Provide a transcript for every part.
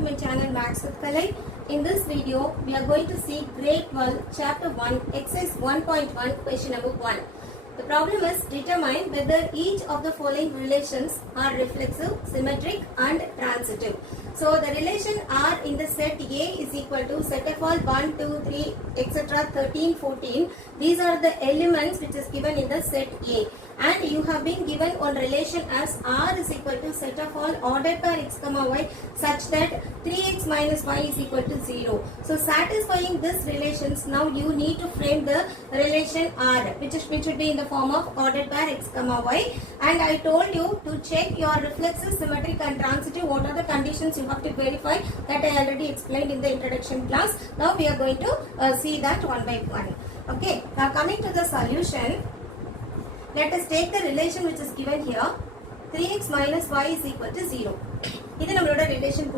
to my channel Maths with Kalai. In this video, we are going to see Grade 12, Chapter 1, Exercise 1.1, Question number 1. The problem is determine whether each of the following relations are reflexive, symmetric and transitive. So the relation R in the set A is equal to set of all 1, 2, 3, etc. 13, 14. These are the elements which is given in the set A. And you have been given one relation as R is equal to set of all ordered pair x comma y such that 3x minus y is equal to 0. So satisfying this relations, now you need to frame the relation R which should be in the form of ordered pair x comma y. And I told you to check your reflexive, symmetric and transitive. What are the conditions you have to verify, that I already explained in the introduction class. Now we are going to see that one by one. Okay, now coming to the solution. Let us take the relation which is given here. 3x minus y is equal to 0. This is our relation.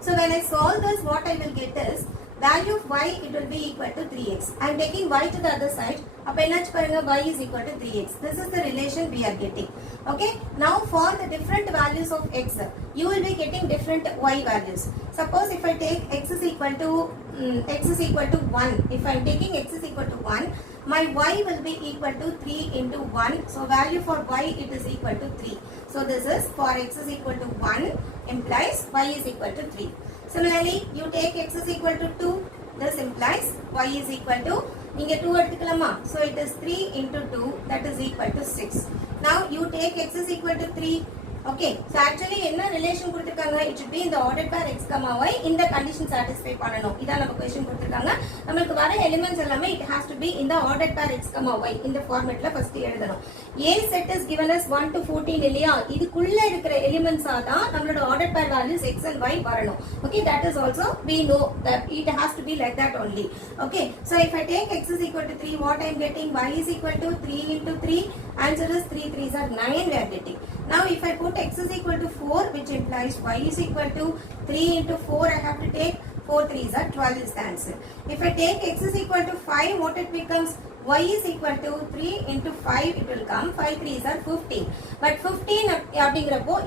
So when I solve this, what I will get is value of y, it will be equal to 3x. I am taking y to the other side. Y is equal to 3x. This is the relation we are getting. Okay. Now for the different values of x, you will be getting different y values. Suppose if I take x is equal to 1. If I am taking x is equal to 1, my y will be equal to 3 into 1. So value for y, it is equal to 3. So this is for x is equal to 1 implies y is equal to 3. Similarly, you take x is equal to 2. This implies y is equal to, inge 2 edukalama. So it is 3 into 2, that is equal to 6. Now you take x is equal to 3. Okay, so actually என்ன relation கொடுத்திருக்காங்க, it should be in the ordered pair x comma y in the condition satisfy பண்ணனும். இதான் நம்ம question கொடுத்திருக்காங்க. நமக்கு வர elements எல்லாமே it has to be in the ordered pair x comma y இந்த formatல first எழுதணும். A set is given as 1 to 14 இல்லையா, இதுக்குள்ள இருக்கிற elements தான் நம்மளோட ordered pair values x and y வரணும். Okay, that is also we know that it has to be like that only. Okay, so if I take x is equal to 3, what I am getting, y is equal to 3 into 3, answer is 3 3s are 9 we are getting. Now if I put x is equal to 4, which implies y is equal to 3 into 4, I have to take 4 3s are 12 is the answer. If I take x is equal to 5, what it becomes, y is equal to 3 into 5, it will come 5 3s are 15. But 15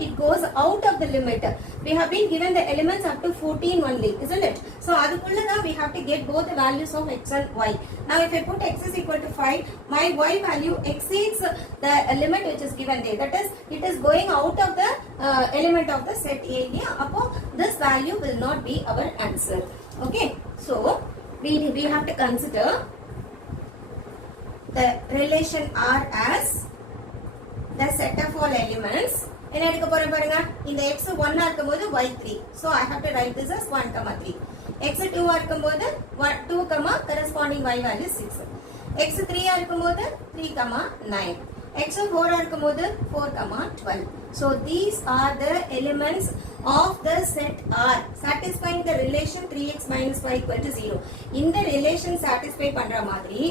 it goes out of the limit. We have been given the elements up to 14 only, isn't it? So we have to get both the values of x and y. Now if I put x is equal to 5, my y value exceeds the limit which is given there. That is, it is going out of the element of the set A. This value will not be our answer. Okay, so we have to consider the relation R as the set of all elements. என்ன எடுக்க போறேன் பாருங்க, இந்த x 1 இருக்கும்போது y 3. So I have to write this as 1, 3. x 2 இருக்கும்போது 2, corresponding y value 6. x 3 இருக்கும்போது 3, 9. x 4 இருக்கும்போது 4, 12. So these are the elements of the set R satisfying the relation 3x minus y equal to 0. இந்த relation satisfy பண்ற மாதிரி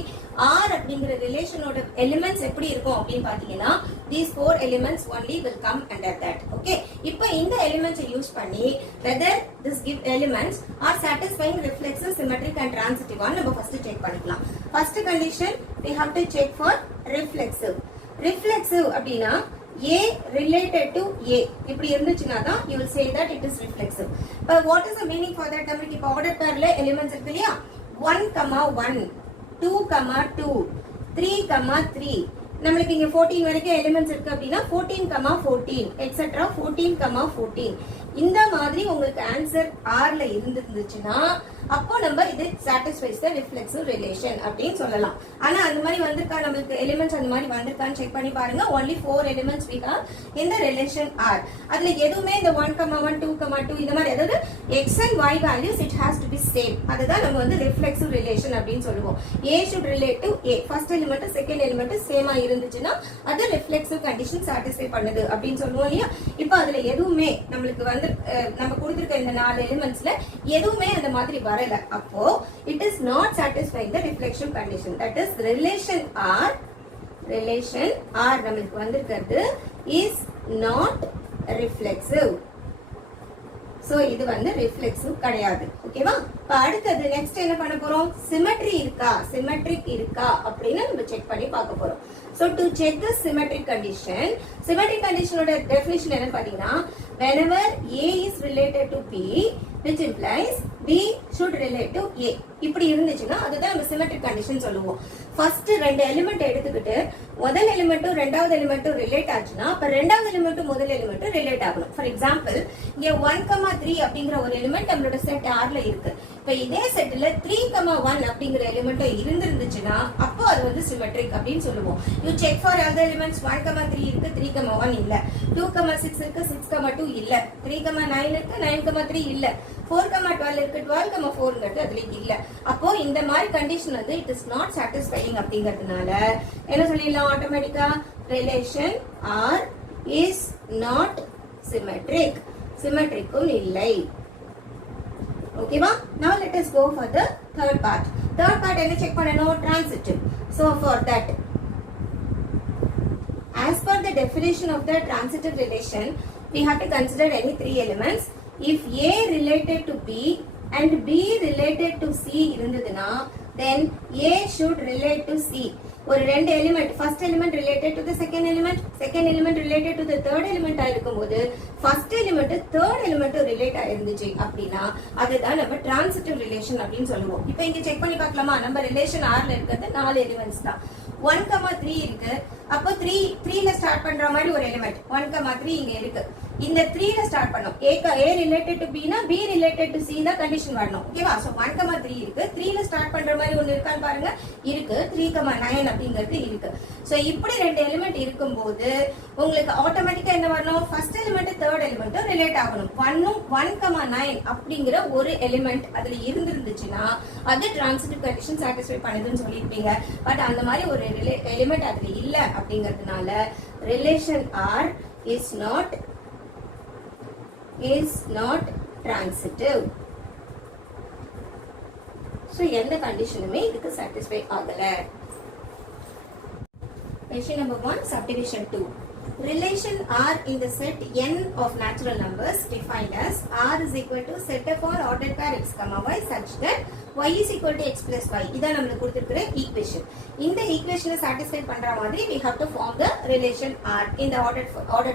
R அப்படிங்கிற relation ஓட elements எப்படி இருக்கும் அப்படின்னு பாத்தீங்கன்னா, these 4 elements only will come under that. Okay, இப்போ இந்த elements யூஸ் பண்ணி whether this give elements are satisfying reflexive, symmetric and transitive ஆன்னு நம்ம first check பண்ணிக்கலாம். First condition we have to check for reflexive. Reflexive அப்படின்னா A related to A. இப்படி இருந்துச்சுனா தான் you will say that it is reflexive. But what is the meaning for that? நமக்கு இப்போ ordered pairல elements இருக்கு இல்லையா, 1, 1, 2, 2, 3, 3. நமக்கு இங்க 14 வரைக்கும் elements இருக்கு அப்படின்னா 14, 14, etc. 14, 14. இந்த மாதிரி உங்களுக்கு ஆன்சர் Rல இருந்துச்சுன்னா அப்போ நம்ம இது satisfies the reflexive relation அப்படின்னு சொல்லலாம். ஆனா அந்த மாதிரி வந்திருக்கா, நமக்கு எலிமெண்ட்ஸ் அந்த மாதிரி வந்திருக்கான்னு செக் பண்ணி பாருங்க. only 4 elements we have in the relation R. அதுல எதுவுமே இந்த 1, 1, 2, 2 இந்த மாதிரி அதாவது x and y values it has to be same. அதுதான் நம்ம வந்து reflexive relation அப்படின்னு சொல்லுவோம். A should relate to A. first element second element சேமா இருந்துச்சுன்னா அது reflexive condition satisfy பண்ணுது அப்படின்னு சொல்லுவோம் இல்லையா. இப்போ அதுல எதுவுமே நம்மளுக்கு வந்து நம்ம கொடுத்திருக்க இந்த 4 எலிமெண்ட்ஸ்ல எதுவுமே அந்த மாதிரி வரல, அப்போ it is not satisfying the reflection condition. That is relation R நமக்கு வந்திருக்கிறது is not reflexive. So இது வந்து reflexive கிடையாது. ஓகேவா? இப்போ அடுத்து நெக்ஸ்ட் என்ன பண்ண போறோம், symmetry இருக்கா, symmetric இருக்கா அப்படினா நம்ம செக் பண்ணி பார்க்க போறோம். So to check the symmetric condition ஓட definition என்ன பாத்தீங்கன்னா, whenever A is related to B, which implies B should relate to A. இப்படி இருந்துச்சுன்னா அதுதான் நம்ம symmetric condition சொல்லுவோம். ஃபர்ஸ்ட் ரெண்டு எலிமெண்ட் எடுத்துக்கிட்டு முதல் எலிமெண்ட்டும் ரெண்டாவது எலிமெண்ட்டும் ரிலேட் ஆச்சுன்னா அப்ப ரெண்டாவது எலிமெண்ட்டும் முதல் எலிமெண்ட்டும் ரிலேட் ஆகணும். ஃபார் எக்ஸாம்பிள் இங்க 1,3 அப்படிங்கிற ஒரு எலிமெண்ட் நம்மளோட செட் Rல இருக்கு. இப்ப இதே செட்ல 3,1 அப்படிங்கிற எலிமெண்ட் இருந்துச்சுன்னா அப்போ அது வந்து சிமெட்ரிக் அப்படின்னு சொல்லுவோம். You check for other elements 1,3 இருக்கு 3,1 இல்ல, 2,6 இருக்கு 6,2 இல்ல, 3,9 இருக்கு 9,3 இல்ல, 4,12 இருக்கு 12,4 அதுல இல்ல. அப்போ இந்த மாதிரி கண்டிஷன் வந்து இட் இஸ் நாட் சாட்டிஸ்ஃபையிங் அப்படிங்கிறதுனால என்ன சொல்லிடலாம் ஆட்டோமேட்டிக்கா relation R is not symmetric, சிமெட்ரிக்கும் இல்லை. ஓகேவா? now let us go for the third part. third part என்ன செக் பண்ணணும்? transitive. so for that, as per the definition of the transitive relation, we have to consider any three elements. if A related to B and B related to C இருந்ததுன்னா then A should relate to C. ஒரு ரெண்டு element, first element related to the second element, second element related to the third element ஆயிருக்கும்போது first element third element relate ஆயிருந்துச்சு அப்படின்னா அதுதான் நம்ம transitive relation அப்படின்னு சொல்லுவோம். இப்போ இங்க செக் பண்ணி பார்க்கலாமா? நம்ம ரிலேஷன் Rல இருக்கிறது 4 எலிமெண்ட்ஸ் தான். 1,3 இருக்கு. அப்போ 3ல ஸ்டார்ட் பண்ற மாதிரி ஒரு எலிமெண்ட் 1,3 இங்க இருக்கு. இந்த 3ல ஸ்டார்ட் பண்ணோம். A ரிலேட்டட் டு B னா B ரிலேட்டட் டு C தான் கண்டிஷன் வரணும். ஓகேவா? சோ 1,3 இருக்கு. 3ல ஸ்டார்ட் பண்ற மாதிரி ஒன்னு இருக்கான்னு பாருங்க. இருக்கு. 3,9 அப்படிங்கிறது இருக்கு. சோ இப்படி ரெண்டு எலிமெண்ட் இருக்கும்போது உங்களுக்கு ஆட்டோமேட்டிக்கா என்ன வரணும்? First element third element relate ஆகணும். 1,9 அப்படிங்கிற ஒரு எலிமெண்ட் அதுல இருந்துச்சுன்னா அது டிரான்சிட்டிவ் கண்டிஷன் சாட்டிஸ்ஃபை பண்ணுதுன்னு சொல்லிருப்பீங்க. பட் அந்த மாதிரி ஒரு எலிமெண்ட் அதுல இல்ல அப்படிங்கிறதுனால relation R is not transitive. So எந்த கண்டிஷனுமே இதுக்கு சாட்டிஸ்ஃபை ஆகல. Question number 1, subdivision 2. Relation R in the set n of natural numbers defined as R is equal to set of all ordered pair x, y such that y is equal to x plus y. இதான் நமக்கு கொடுத்திருக்கிற ஈக்குவேஷன். இந்த ஈக்குவேஷனை சாட்டிஸ்ஃபை பண்ற மாதிரி we have to form the relation R in the ordered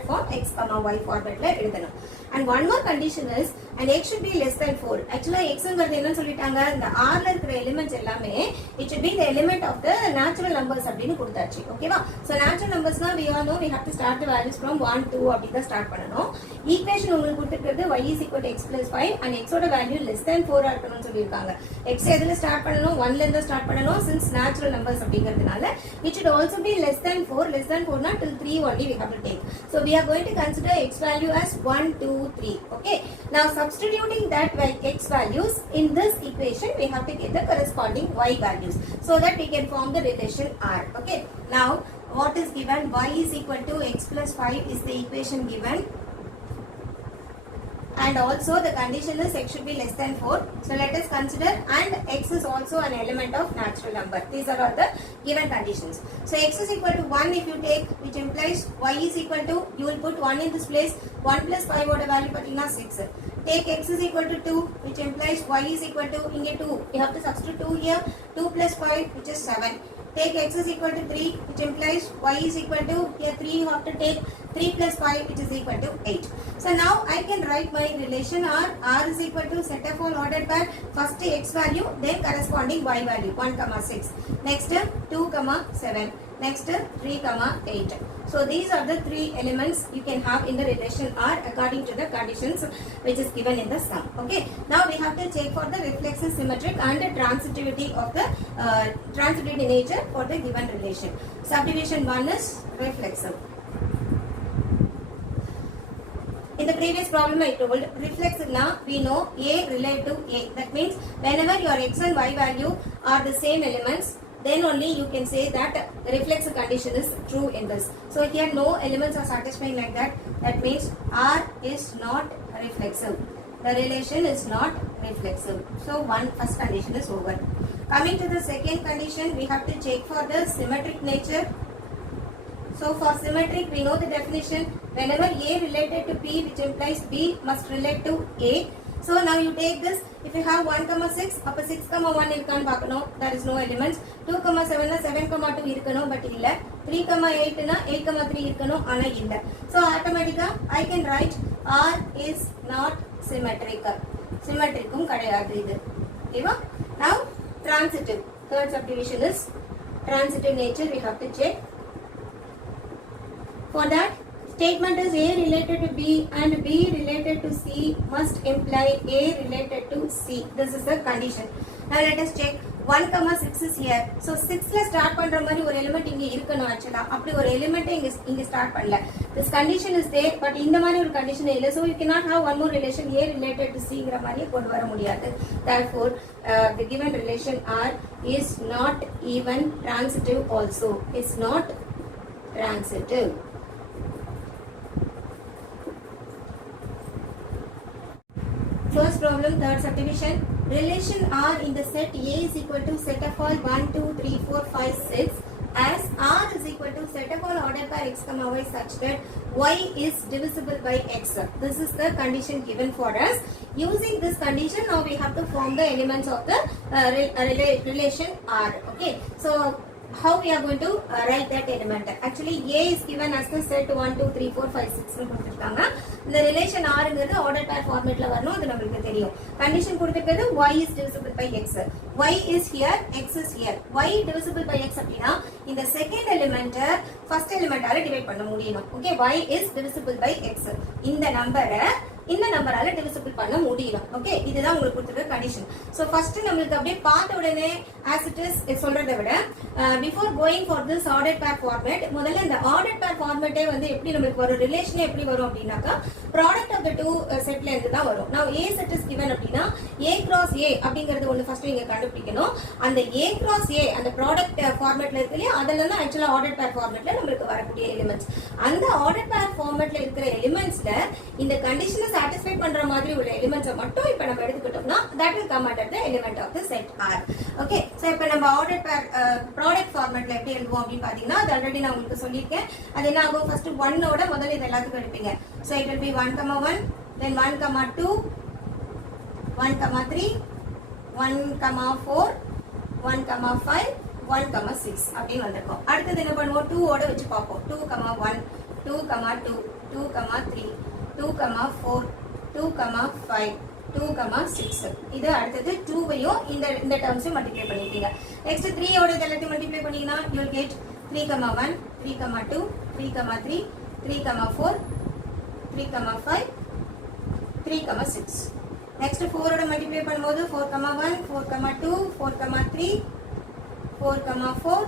form x, y formatல எழுதணும். And one more condition is and x should be less than 4. Actually x ங்கிறது என்ன சொல்லிட்டாங்க? இந்த Rல இருக்கிற எலிமெண்ட்ஸ் எல்லாமே it should be the element of the natural numbers அப்படினு கொடுத்தாச்சு. ஓகேவா? So natural numbersனா we all know we have to start the values from 1 2 அப்படி தான் ஸ்டார்ட் பண்ணனும். ஈக்குவேஷன் உங்களுக்கு கொடுத்திருக்கிறது y is equal to x plus 5 and x ஓட வேல்யூ less than 4 ஆ இருக்கணும்னு சொல்லிருக்காங்க. x எதுல ஸ்டார்ட் பண்ணனும்? 1ல இருந்து ஸ்டார்ட் பண்ணனும் since natural numbers அப்படிங்கிறதுனால it should also be less than 4 னா till 3 only we have to take. So we are going to consider x value as 1 2 3. Okay, now substituting that x values in this equation we have to get the corresponding y values so that we can form the relation R. Okay, now what is given? Y is equal to x plus 5 is the equation given, and also the condition is x should be less than 4. So let us consider, and x is also an element of natural number. These are all the given conditions. So x is equal to 1 if you take, which implies y is equal to, you will put 1 in this place, 1 plus 5 oda value pathina 6. Take x is equal to 2, which implies y is equal to, inge 2, you have to substitute 2 here, 2 plus 5 which is 7. Take x is equal to 3, which implies y is equal to, here 3 you have to take, 3 plus 5 which is equal to 8. So now I can write my relation R is equal to set of all ordered pair, first x value, then corresponding y value, 1, 6. Next 2, 7. Next 3, 8. So these are the three elements you can have in the relation R according to the conditions which is given in the sum. Okay. Now we have to check for the reflexive, symmetric and transitivity of the transitivity nature for the given relation. Subdivision 1 is reflexive. In the previous problem I told reflexive now we know A relate to A. That means whenever your x and y value are the same elements, then only you can say that the reflexive condition is true in this. So here no elements are satisfying like that. That means R is not reflexive. The relation is not reflexive. So first condition is over. Coming to the second condition, we have to check for the symmetric nature. So for symmetric, we know the definition. Whenever A related to B, which implies B must relate to A. So now you take this. If you have 1, 6, அப்ப 6, 1 இருக்கான்னு பார்க்கணும். There is no elements. 2, 7 னா 7, 2 இருக்கணும் பட் இல்ல. 3, 8 னா 8, 3 இருக்கணும் ஆனா இல்ல. So automatically I can write R is not symmetric. Symmetricum கிடையாது இது. ஓகேவா? Now transitive. Third subdivision is transitive nature. We have to check. For that, statement is A related to B and B related to C must imply A related to C. This is the condition. Now let us check. 1, 6 is here. So 6ல ஸ்டார்ட் பண்ற மாதிரி ஒரு எலிமெண்ட் இங்க இருக்கணும் ஆக்சுவலா. அப்படி ஒரு எலிமெண்ட் இங்க ஸ்டார்ட் பண்ணல. This condition is there, but இந்த மாதிரி ஒரு கண்டிஷன் இல்ல. So you cannot have one more relation A related to C ங்கற மாதிரி கொண்டு வர முடியாது. Therefore, the given relation R is not even transitive also. It's not transitive. First problem, third subdivision. Relation R in the set A is equal to set of all 1, 2, 3, 4, 5, 6 as R is equal to set of all ordered by x, y such that y is divisible by x. This is the condition given for us. Using this condition, now we have to form the elements of the relation R. Okay. So, how we are going to write that element? Actually, A is given as the set 1, 2, 3, 4, 5, 6 னு கொடுத்திருக்காங்க. இந்த relation R ங்கிறது ordered pair formatல வரணும். அது நமக்கு தெரியும். Condition கொடுத்திருக்கிறது y is divisible by x. Y is here, x is here. Y divisible by x அப்படினா இந்த second element first element ஆல டிவைட் பண்ண முடியணும். Okay, y is divisible by x. இந்த நம்பரை இந்த நம்பரால டிவிசிபிள் பண்ண முடியும். ஓகே, இதுதான் உங்களுக்கு கொடுத்திருக்க கண்டிஷன். சோ ஃபர்ஸ்ட் நமக்கு அப்படியே பார்த்த உடனே as it is சொல்றதை விட before going for this ordered pair format, முதல்ல இந்த ordered pair formatே வந்து எப்படி நமக்கு ஒரு ரிலேஷன் எப்படி வரும் அப்படினாக்கா product of the two setல இருந்து தான் வரும். now A set is given அப்படினா A cross A அப்படிங்கிறது ஒன்னு ஃபர்ஸ்ட் நீங்க கண்டுபிடிக்கணும். அந்த A cross A அந்த product formatல இருக்கு இல்லையா, அதெல்லாம் தான் एक्चुअली ordered pair formatல நமக்கு வரக்கூடிய எலிமெண்ட்ஸ். அந்த ordered pair formatல இருக்கிற எலிமெண்ட்ஸ்ல இந்த கண்டிஷனை satisfy பண்ற மாதிரி உள்ள எலிமெண்ட்ஸ் மட்டும் இப்ப நம்ம எடுத்துக்கிட்டோம்னா that will come under the element of the set R. okay, so இப்ப நம்ம ordered pair product formatல எப்படி எழுதுவோம் அப்படி பாத்தீங்கன்னா அது ஆல்ரெடி நான் உங்களுக்கு சொல்லிருக்கேன். அது என்ன ஆகும், ஃபர்ஸ்ட் 1 ஓட முதல்ல இது எல்லாத்துக்கும் எடுப்பீங்க. so it will be 1, 1 then 1, 2 1, 3 1, 4 1, 5 1, 6 அப்படின்னு வந்திருக்கும். அடுத்து என்ன பண்ணுவோம், 2 ஓட வச்சு பார்ப்போம். 2, 1 2, 2 2, 3 2, 4 2, 5 2, 6. இது அடுத்தது 2 வையும் இந்த டர்ம்ஸ் மல்டிப்ளை பண்ணிட்டீங்க. நெக்ஸ்ட் 3 ஓட எல்லாத்தையும் மல்டிப்ளை பண்ணீங்கன்னா you will get 3, 1 3, 2 3, 3 3, 4 3, 5 3, 6. நெக்ஸ்ட் 4 ஓட மல்டிப்ளை பண்ணும்போது 4, 1 4, 2 4, 3 4, 4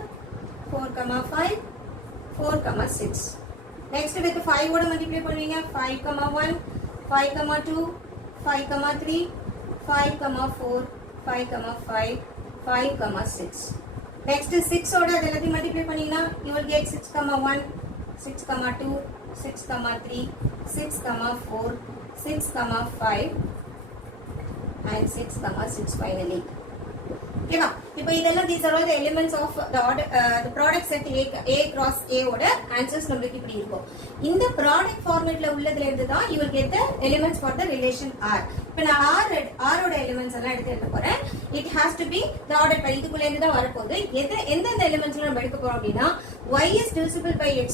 4, 5 4, 6. Next with 5 ஓட மல்டிப்ளை பண்ணுவீங்க. 5, 1 5, 2 5, 3 5, 4 5, 5 5, 6. Next 6 ஓட எல்லாத்தையும் மல்டிப்ளை பண்ணீங்கன்னா you will get 6, 1 6, 2 6, 3 6, 4 6, 5 and 6, 6 finally. Okay, இப்போ இதெல்லாம் these are all the elements of the order, the product set A cross A ஓட answers நமக்கு இப்படி இருக்கும். இந்த product formatல உள்ளதுல இருந்து தான் you will get the elements for the relation R. இப்போ நான் R ஓட elements எல்லாம் எடுத்து போறேன். it has to be the ordered by, இதுக்குள்ள இருந்து தான் வரப்போகுது. எந்தெந்த எலிமெண்ட்ஸ்ல நம்ம எடுக்க போறோம் அப்படின்னா y is divisible by x.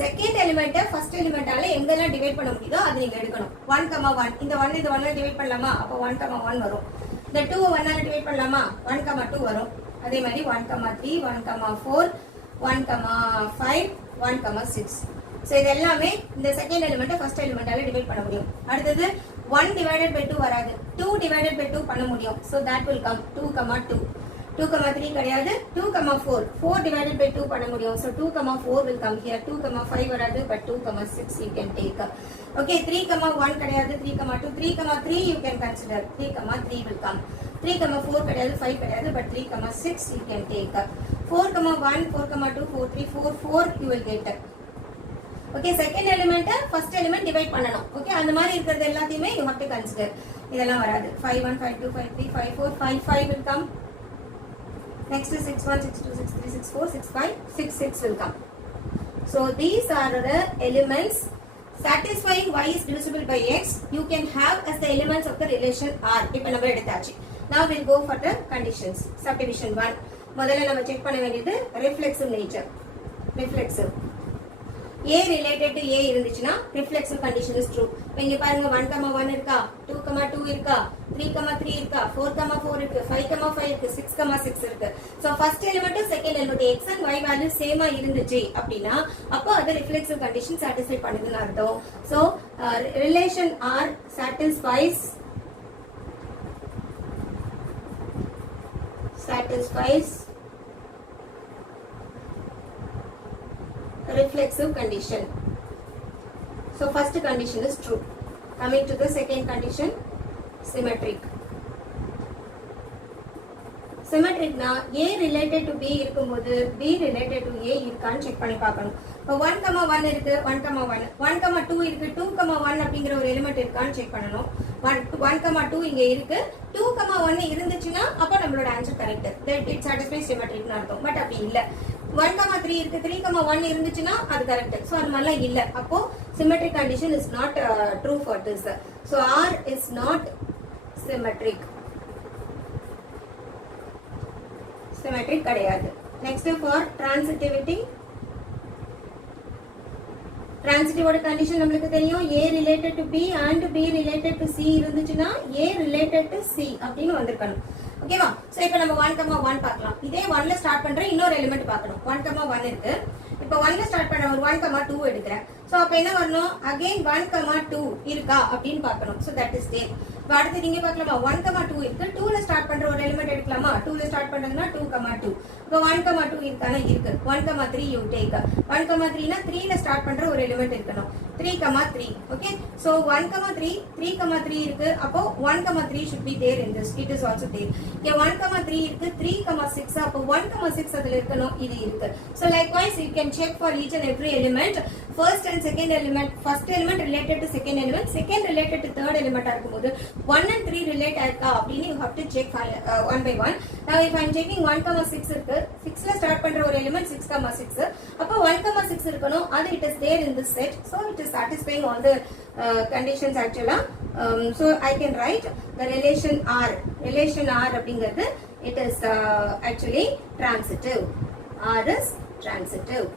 Second எலிமெண்ட்டை ஃபர்ஸ்ட் எலிமெண்டால எங்கெல்லாம் டிவைட் பண்ண முடியுதோ அது நீங்க எடுக்கணும். 1, 1 இந்த 1 இந்த 1 டிவைட் பண்ணலாமா, அப்போ 1, 1 வரும். இந்த 2 1 ஆல டிவைட் பண்ணலாமா, 1, 2 வரும். அதே மாதிரி 1, 3 1, 4 1, 5 1, 6. சோ இது எல்லாமே இந்த செகண்ட் எலிமெண்ட்டை ஃபர்ஸ்ட் எலிமெண்டால டிவைட் பண்ண முடியும். அடுத்து 1 divided by 2 வராது, 2 divided by 2 பண்ண முடியும். so that will come 2, 2 2, 3 கிடையாது, 2, 4 4 divided by 2 பண்ண முடியும். so 2, 4 will come here. 2, 5 வராது, but 2, 6 you can take. okay, 3, 1 கிடையாது, 3, 2 3, 3 you can consider. 3, 3 will come. 3, 4 கிடையாது, 5 கிடையாது, but 3, 6 you can take. 4, 1 4, 2 4, 3 4 you will get. okay, second element first element divide பண்ணனும். okay, அந்த மாதிரி இருக்குறது எல்லாத்தையுமே you have to consider. இதெல்லாம் வராது. 5, 1 5, 2 5, 3 5 4 5 5 will come. next is 6, 1 6, 2 6, 3 6 4 6 5 6 6 will come. so these are the elements satisfying y is divisible by x you can have as the elements of the relation R. இப்போ நம்ம எடுத்தாச்சு. now we'll go for the conditions. subdivision 1 முதல்ல நம்ம செக் பண்ண வேண்டியது reflexive nature. reflexive A related to A இருந்துச்சுன்னா reflexive condition is true. இங்க பாருங்க 1, 1 இருக்கா, 2, 2 இருக்கா, 3, 3 இருக்கா, 4, 4 இருக்கு, 5, 5 இருக்கு, 6, 6 இருக்கு. So first element second element x and y value same இருந்துச்சு அப்படின்னா அப்போ அது reflexive condition satisfy பண்ணுதுன்னு அர்த்தம். So relation R satisfies reflexive condition. So first condition is true. Coming to the second condition, symmetric. Symmetric na A related to B இருக்கும்போது B related to A இருக்கான்னு செக் பண்ணி பார்க்கணும். இப்போ 1, 1 இருக்கு, 1, 1, 1, 2 இருக்கு, 2, 1 அப்படிங்கிற ஒரு எலிமெண்ட் இருக்கான்னு செக் பண்ணணும். 1, 2 இங்க இருக்கு, 2, 1 இருந்துச்சுன்னா அப்ப நம்மளோட answer correct. That it satisfies symmetric னு அர்த்தம். பட் அப்படி இல்ல. 1, 3 இருக்கு, 3, 1 இருந்துச்சுன்னா அது கரெக்ட். சோ அது மாதிரிலாம் இல்ல. அப்போ symmetric condition is not true for this. So R is not symmetric. Symmetric கிடையாது. Next for transitivity. Transitive condition நம்மளுக்கு தெரியும் A related to B and B related to C இருந்துச்சுன்னா A related to C அப்படின்னு வந்திருக்கணும். ஓகேவா? சோ இப்போ நம்ம 1, 1 பார்க்கலாம். இதே 1ல ஸ்டார்ட் பண்ற இன்னொரு எலிமெண்ட் பார்க்கணும். 1, 1 இருக்கு. இப்போ 1ல ஸ்டார்ட் பண்ற ஒரு 1, 2 எடுக்கிறேன். சோ அப்ப என்ன வரணும்? Again 1, 2 இருக்கா அப்படின்னு பார்க்கணும். So that is there. இப்போ அடுத்து நீங்க பார்க்கலாமா? 1, 2 இருக்கு. 2ல ஸ்டார்ட் பண்ற ஒரு எலிமெண்ட் எடுக்கலாமா? 2ல ஸ்டார்ட் பண்றதுனா 2, 2. இப்போ 1, 2 இருக்கானா இருக்கு. 1, 3 you take. 1, 3 னா 3ல ஸ்டார்ட் பண்ற ஒரு எலிமெண்ட் இருக்கணும். 3, 3. Okay? So 1, 3, 3, 3 இருக்கு. அப்போ 1, 3 should be there in this. It is also there. இங்க 1, 3 இருக்கு. 3, 6 அப்போ 1, 6 அதுல இருக்கணும். இது இருக்கு. So likewise you can check for each and every element. First and second element. First element related to second element. Second related to third element இருக்கும்போது 1 and 3 relate ஆயிருக்கா அப்படின்னு you have to check one by one. Now if I am checking 1, 6 இருக்கு. 6ல ஸ்டார்ட் பண்ற ஒரு எலிமெண்ட் 6, 6. அப்போ 1, 6 இருக்கணும். அது it is there in this set. So it is satisfying all the conditions actually. So I can write the relation R. Relation R அப்படிங்கிறது it is actually transitive. R is transitive.